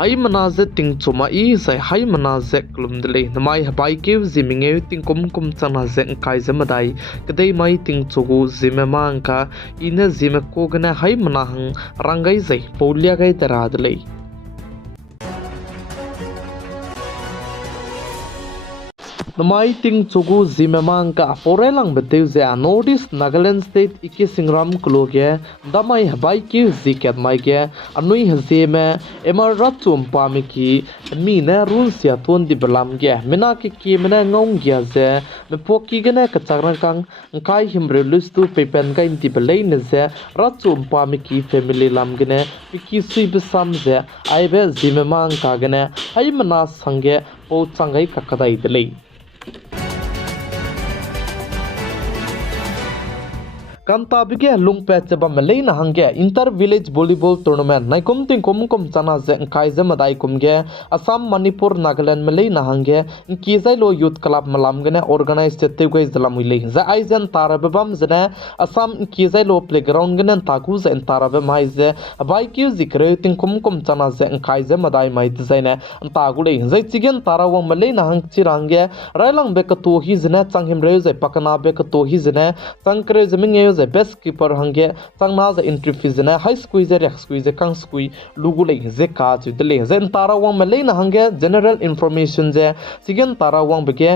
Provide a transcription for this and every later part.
hai manaze ting chuma I sai hai manaze klum dele namai habai ke ziminge ting kum chana ze kai zamadai kadai mai ting chogu zime mangka ina zime kogana hai manahang rangai zai paulia gai taradle namai ting chogu zimemang ka forelang beteu ze notice Nagaland state iki singram kloge damai habai ki ziket mai ge anui hazeme emar ratum pamiki mi na run sia ton di belam ge mena ki mena ngong ge ze me poki gene ka charang kang kai himre lustu pepen ka inti belai ne ze ratum pamiki family lam gene piki sui besam ze aibe zimemang ka gene ai mana sange o changai kakadai delei Kanta bige lung pe cheba malai na hangge inter village volleyball tournament naikom ting kom chana ze kai zamadai kumge Assam Manipur Nagaland malai na hangge Nkejailua youth club malam gane organize chete goi zalamule za aizen tarabam zene Assam Nkejailua playground gane taku ze tarabe mai ze bai ki zikre ting kom chana ze kai zamadai mai design tagule zai chigen tarawang malai na hang chirange railang be ka to hi zene changhim re ze pakana be ka to hi zene changkre zeming the best keeper hange changna za entry fees na high squeeze rex squeeze kang squeeze lugulei ze ka chu dele zen tarawang malei na hange general information je sigen tarawang bege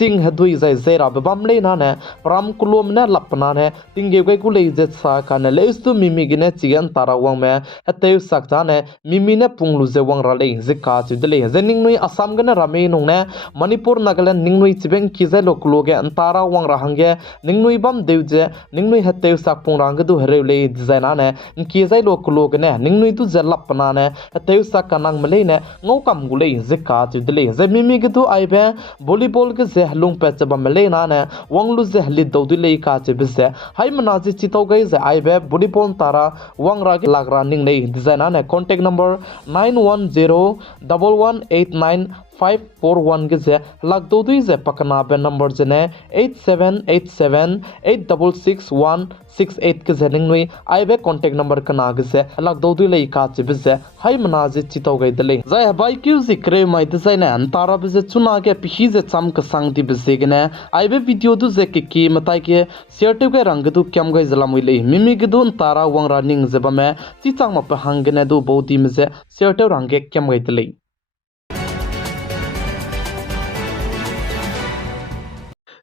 ching hadui zai zera bamle na ne pram kulom na lapna ne tinge gai kulei je sa ka na leistu mimi gine chigen tarawang me hateu sakta ne mimi ne punglu je wang ralei ze ka chu dele zening nui Assam gane rame nong ne Manipur Nagaland ningnui chibeng Nkejailua kuloge tarawang ra hange ningnui bam deuje ningnui hateu sakpung rangdu herele designa ne Nkejailua kulog ne ningnui tu jalapna ne hateu sakanang male ne ngokam gulei zeka tu dele zemimi gitu aibe volleyball ge ze halung pe chaba male na ne wanglu ze hli dodile ka che bise hai manaji chitau gai ze aibe volleyball tara wangra ge lagra ningnei designa ne contact number 9101189541 ge ze lagdo dui ze pakana be number jene 8787866168 ke zening nui aibe contact number kana ge ze lagdo dui lei ka che bize hai manaji chitau gai dele zai bai kyu zikre mai design an tara bize chuna ge pihi ze cham ka sang di bize gene aibe video du ze ki matai ke share tu ge rang du kyam gai zalamui lei mimi ge du tara wang running ze ba me chi chang ma pa hang gene du bodi me ze share tu rang ge kyam gai dele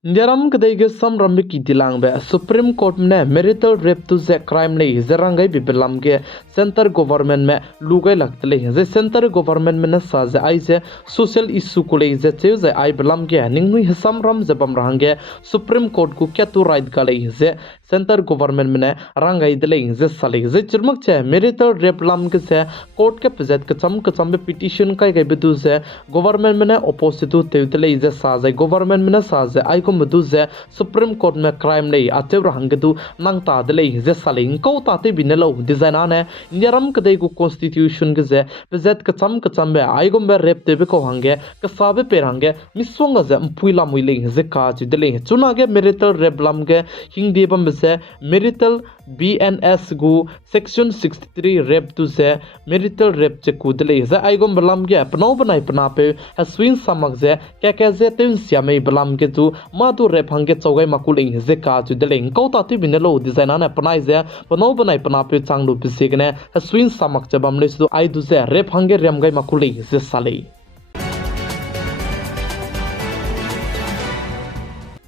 Nyaram kadai sam rambe ki dilang be Supreme Court ne marital rape to ze crime le zarangai bibelam ge center government me lugai lagtle ze center government me na sa ze ai ze social issue ko le ze che ze ai belam ge ningnui hasam ram ze bam range Supreme Court ku kya tu right ga le ze center government me ne rangai dele ze sale ze chirmak che marital rape lam ge se court ke pzet ke cham be petition kai ge bedu ze government me ne opposite tu te dele ze sa ze government me na sa ze ai madu ze Supreme Court me crime lei atew hangdu nang ta de lei ze saling ko ta te binelo design ane nyaram kadai ku constitution ge ze bezet ka cham be ai gom be rep te be ko hange ka sabe per hange miswang ze mpuila muile ze ka ji de lei chuna ge marital rape lam ge hing de bam ze marital BNS gu section 63 rape tu ze marital rape che ku de lei ze ai gom belam ge pno banai pna pe haswin samak ze ka ze te siamei belam ge tu tu rep hange chogai makuling ze ka chu deleng ko ta ti binelo design ana panai ze pano banai pana pe changlu bisigne haswin samak chabam le su ai du ze rep hange rem gai makuling ze sale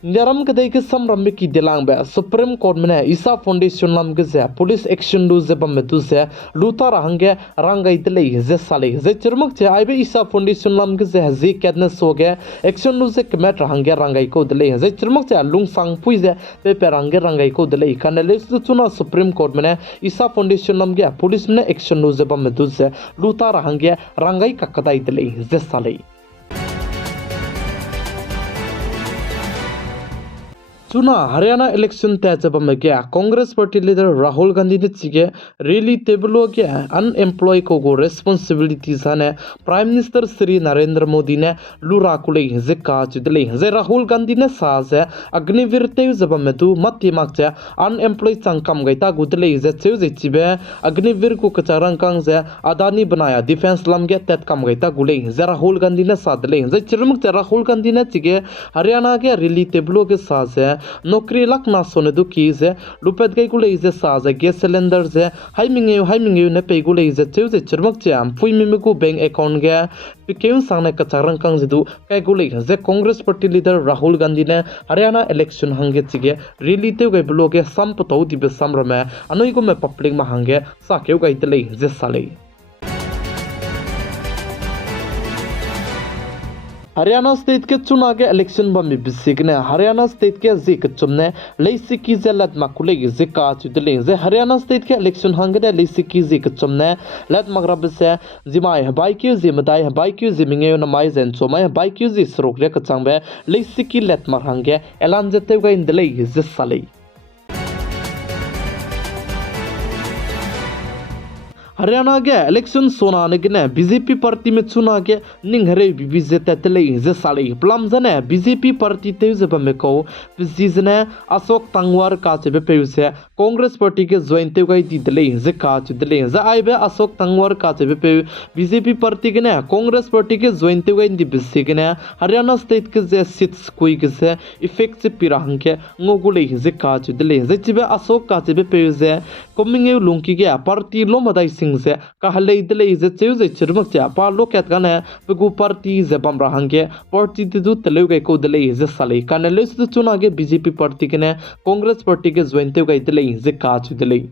Nyaram kadai ke sam rambe ki dilang be Supreme Court mene Isa Foundation lam ge ze police action lu ze bam tu ze luta rahange rangai dele ze sale ze chirmak che aibe Isa Foundation lam ge ze ze kadna soge action lu ze kmet rahange rangai ko dele ze chirmak che lung sang pui ze pe range rangai ko dele kanale su chuna Supreme Court mene Isa Foundation lam ge police mene action lu ze bam tu ze luta rahange rangai kakadai dele ze sale चुना Haryana election त्याजब में गया Congress party leader Rahul Gandhi ने चिगे rally टेबलो गया unemployed को responsibility जाने prime minister Shri Narendra Modi ने लुरा कुले जे काजुदले जे राहुल गांधी ने साजे अग्निवीर ते जब में दु मत मागजे अनएम्प्लॉय चंकम गैता गुदले जे चेजे चिबे अग्निवीर को कचारंग कांग जे अदानी बनाया डिफेंस लमगे तेत कम गैता गुले जे राहुल गांधी ने सादले जे चिरमुक राहुल गांधी ने चिगे हरियाणा के रैली टेबलो के साजे नौकरी लखना सोने दु की जे लुपेट गई गुले जे साजे गैस सिलेंडर जे हाइमिंगे ने पे गुले जे चेजे चिरमुक जे फुई मिमिकु बैंक अकाउंट गे पिकेउन सांगने कचारंग कांग जे दु काय गुले जे कांग्रेस पार्टी लीडर राहुल गांधी ने हरियाणा इलेक्शन हंगे चिगे रैली ते गई ब्लोगे संपतो दिबे समरमे अनोइगो में पब्लिक में हंगे साकेउ गई तले जे साले हरियाणा स्टेट के चुनाव के इलेक्शन बम बिसिगने हरियाणा स्टेट के जिक चुमने लेसिकी जलत मकुले जिका चुदले जे हरियाणा स्टेट के इलेक्शन हंगने लेसिकी जिक चुमने लत मगरब से जिमाय बाइक्यू जिमदाय बाइक्यू जिमिंगे नमाय जेन चोमाय बाइक्यू जि सरोकले कचांबे लेसिकी लत मरहंगे एलान जते गई इंदले जे साले हरियाणा के इलेक्शन सोना ने बीजेपी पार्टी में चुना के निंगरे बीजे तेतले जे साले प्लम जने बीजेपी पार्टी ते जब में को बीजने अशोक तंगवार का चबे पेउसे कांग्रेस पार्टी के ज्वाइन ते गई दिले जे का दिले जे आइबे अशोक तंगवार का चबे पे बीजेपी पार्टी के ने कांग्रेस पार्टी के ज्वाइन ते गई दिबसे के ने हरियाणा स्टेट के जे सीट्स कोई के से इफेक्ट से पिराहं के ngogule जे का दिले जे चिबे अशोक का चबे पे जे कोमिंगे लुंकी के पार्टी लो मदाई से कहले इदले जे चेउजे चिरमक चा पालो केत गाने बगु पार्टी जे बमरा हंगे पार्टी दु तले गई को दले जे साले काने लेस चुना के बीजेपी पार्टी के ने कांग्रेस पार्टी के ज्वाइन ते गई दले जे काज दले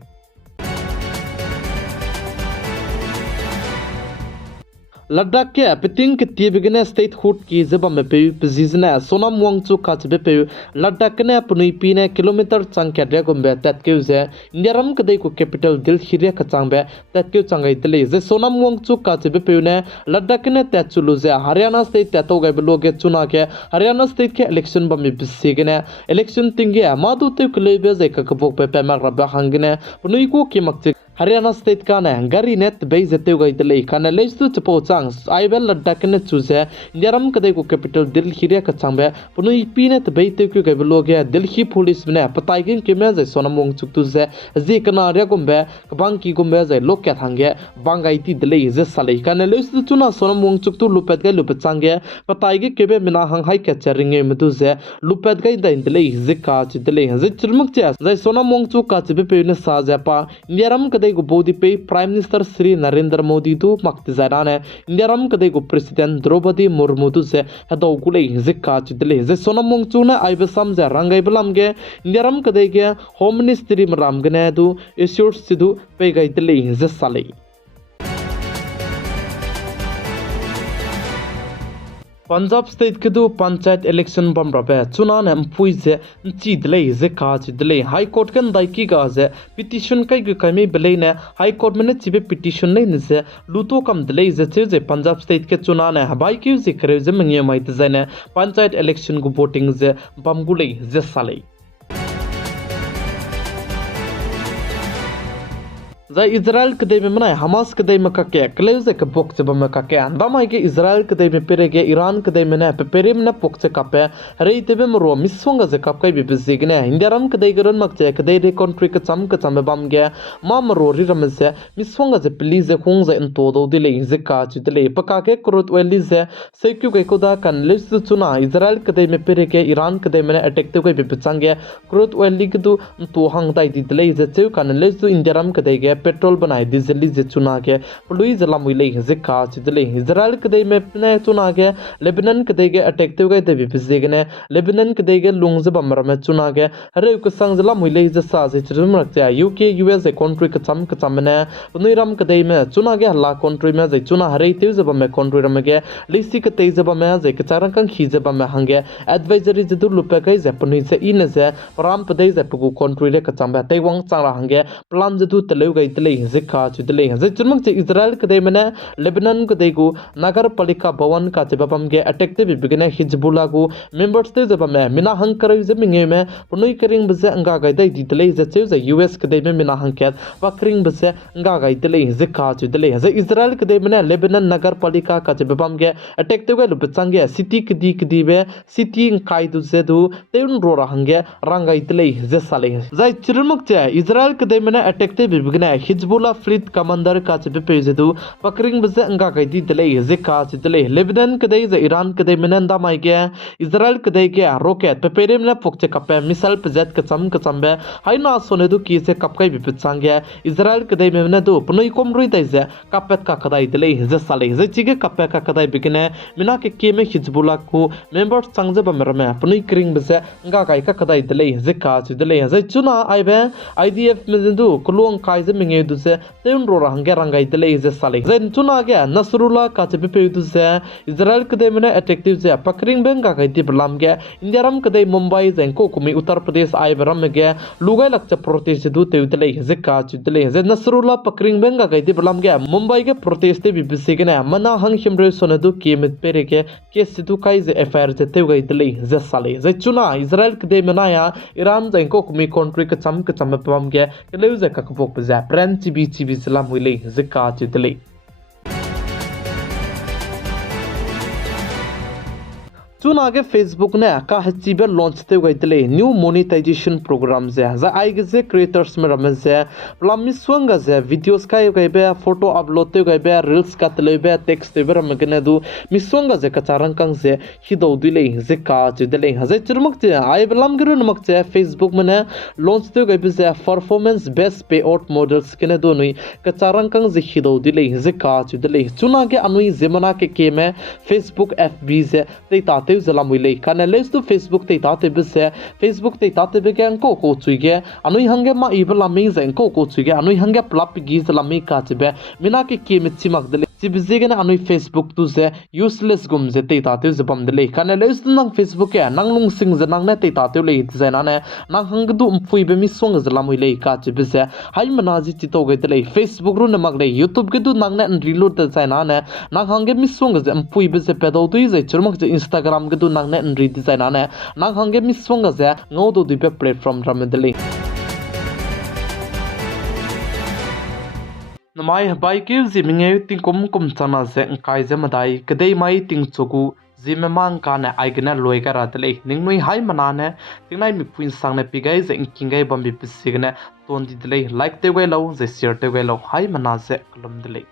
लद्दाख के पितिंग के तिबिगने स्टेट हुड की जब में पे पजिजने सोनम वांगचु काचबे पे लद्दाख ने पुनी पीने किलोमीटर चंग के गुम्बे तत के जे इंडियारम कदे को कैपिटल दिल खिरे कचांबे तत के चंगै तले जे सोनम वांगचु काचबे पे ने लद्दाख ने तचुलु जे हरियाणा स्टेट ततो गै लोगे चुना के हरियाणा स्टेट के इलेक्शन बम बिसिगने इलेक्शन तिंगे मादु ते क्लेबे जे ककबोक पे पेमा रबा हंगने पुनी को की मक्चे हरियाणा स्टेट का ने गरी नेत बे जते गई तले खाने लेस्तु चपो चांग आइबेल लद्दाख ने चुसे इंडियारम कदे को कैपिटल दिल्ली का चांबे पुनुई पीने त बेते को गबे लोगे दिल्ली पुलिस ने पताइगिन के में जे सोनमोंग चुक्तु जे जे कनारिया गुम्बे बांकी गुम्बे जे लोके थांगे बांगाइती दिले जे साले खाने लेस्तु चुना सोनमोंग चुक्तु लुपेत गई लुपेत चांगे पताइगे केबे मिना हंहाई के चरिंगे मदु जे लुपेत गई दैन दिले जे काच दिले जे चिरमुक जे जे सोनमोंग चुक काच बे पे ने साजेपा इंडियारम कदे को बोदी पे प्राइम मिनिस्टर श्री नरेंद्र मोदी तो मक्तिजाराने इंडियारम कदे को प्रेसिडेंट द्रौपदी मुर्मू तो से हदो गुले जिक्का चिदले जे सोनम मोंगचुना आइबे समजे रंगाई बलमगे इंडियारम कदे के होम मिनिस्ट्री मरामगने दु इश्योर्स सिदु पे गई दिले जे साले पंजाब स्टेट के दो पंचायत इलेक्शन बम रबे चुनाव हम पुइजे चीदले जे काजदले हाई कोर्ट के दाइकी गाजे पिटीशन कई कमे बले ने हाई कोर्ट में चिबे पिटीशन ने नसे लुतो कम दले जे पंजाब स्टेट के चुनाव ने हबाई की जे करे जे मंगे माइते जने पंचायत इलेक्शन को वोटिंग जे बम गुले जे साले इजराइल कदे में मनाए हमास कदे में कके क्लेजे के बोक से बम कके अंदामाई के इजराइल कदे में पेरेगे ईरान कदे में ने पेरे में पोक से कपे रे तेबे मरो मिसोंगा जे कप कई बिबिजिगने इंडियारम कदे गरन मकचे कदे रे कंट्री के चम बम गे मा मरो रि रम से मिसोंगा जे प्लीज जे खोंग जे तो दो दिले जे काच दिले पका के क्रोत वेली जे सेक्यू के कोदा कन लिस्ट चुना इजराइल कदे में पेरेगे ईरान कदे में अटैक ते कोई बिबिचंगे क्रोत वेली के तो हंग दाई दिले जे चेउ कन लिस्ट इंडियारम कदे गे पेट्रोल बनाए डीजल जे चुना के पुलुई जला मुइले जे काच दिले इजराइल कदे में ने चुना के लेबनान कदे के अटैक ते गए ते बिबिजिगने लेबनान कदे के लुंग जे बमर में चुना के रे को संग जला मुइले जे सा जे चुम रखते यूके यूएस ए कंट्री के चम ने पुनुइराम कदे में चुना के हल्ला कंट्री में जे चुना हरे ते जे बम कंट्री रम के लिसी के ते जे बम जे के चारंग कंग खीजे बम हंगे एडवाइजरी जे दु लुपे के जे पुनुइ से इन जे राम पदे जे पुगु कंट्री रे कचम ते वंग चांग हंगे प्लान जे दु तले गई dele zika chu dele ze churmang che Israel kade mena Lebanon kade gu nagar palika bhawan ka che babam ge attack te bigene Hezbollah gu members te jaba me mina hang kare ze minge me punoi kering bze anga ga dai dele ze che ze US kade me mina hang ket ba kring bze anga ga dele zika chu dele ze Israel kade mena Lebanon nagar palika ka che babam ge attack te ga lu bchang ge city kdi be city kai du ze du teun ro ra hang ge ranga dele ze sale zai churmang che Israel kade mena attack te bigene Hezbollah fleet commander ka che pe ze du pakring bze anga ga dele zika chu dele Lebanon kade ze Iran kade mena da mai ge Israel kade ge rocket pe perem na pokche kape missile pzet kacham be haina sone du ki se kapkai bi pchang ge Israel kade mena du punoi kom rui dai ze kapet ka kadai dele ze sale ze chige kape ka kadai bigene mina ke keme Hezbollah ku members changje ba merme punoi kring bze anga kai ka kadai dele zika chu dele ze chuna aibe IDF mezendu kulong kai ze minge du se teun ro rangai dele ze sale ze chuna ge Nasrullah ka che pe du se Israel kade mena attractive ze pakring benga kai ti blam ge Indiaram kade Mumbai zenko kumi Uttar Pradesh aibaram ge lugai lakcha protest du te dele zika chu dele ze Nasrullah pakring benga kai ti blam ge Mumbai ge protest te bibse ge na mana hang himre sonadu kemet pere ge case du kai ze FIR ze te gai dele ze sale ze chuna Israel kade mena ya Iran zenko kumi country ka cham pam ge le ze ka pok za pran chibi salam wile zika chu dele चुन आगे Facebook ने का हचीबे launch ते गइतले new monetization programme जे जा आइगे जे creators में रमे जे plummy swung जे videos का गइबे photo upload ते गइबे रील्स का तलेबे टेक्स्ट ते रमे गने दु मिस्वंग जे कचारंग कंग जे हिदौ दिले जे का जे दिले हजे चुरमक जे आइ बलम गिरु नमक जे फेसबुक में लॉन्च ते गइबे जे परफॉर्मेंस बेस्ड पे आउट मॉडल्स केने दो नुई कचारंग कंग जे हिदौ दिले जे का जे दिले चुना के अनुई जेमना के में फेसबुक एफबी जे ते ताते zalamwile kana les to Facebook te tate bese Facebook te tate be gang ko chuige anui hange ma ibla me zen ko chuige anui hange plap gi zalami ka chebe mina ke mit chimak dele chibzege na anui Facebook tu ze useless gum ze te tate zabam dele kana les to nang Facebook ya nang lung sing ze nang na te tate le zena ne nang hang du pui be mi song zalamwile ka chebe ze hai manaji chito ge dele Facebook ru na magle YouTube ge du nang na reload de zena ne nang hange mi song ze pui be ze pedo tu ze churmak ze Instagram du nang ne nri design ane nang hange mi swanga ze ngodo di pe platform ramedeli namai bai ke ziminge ting kom chana ze kai ze madai kadai mai ting chogu Zeme mang ka ne aigna loi ka ratele ningnui hai manane tingnai mi puin sang ne pigai ze kingai bambi pisigne ton di dele like te we lo ze share te we lo hai mana ze kolom dele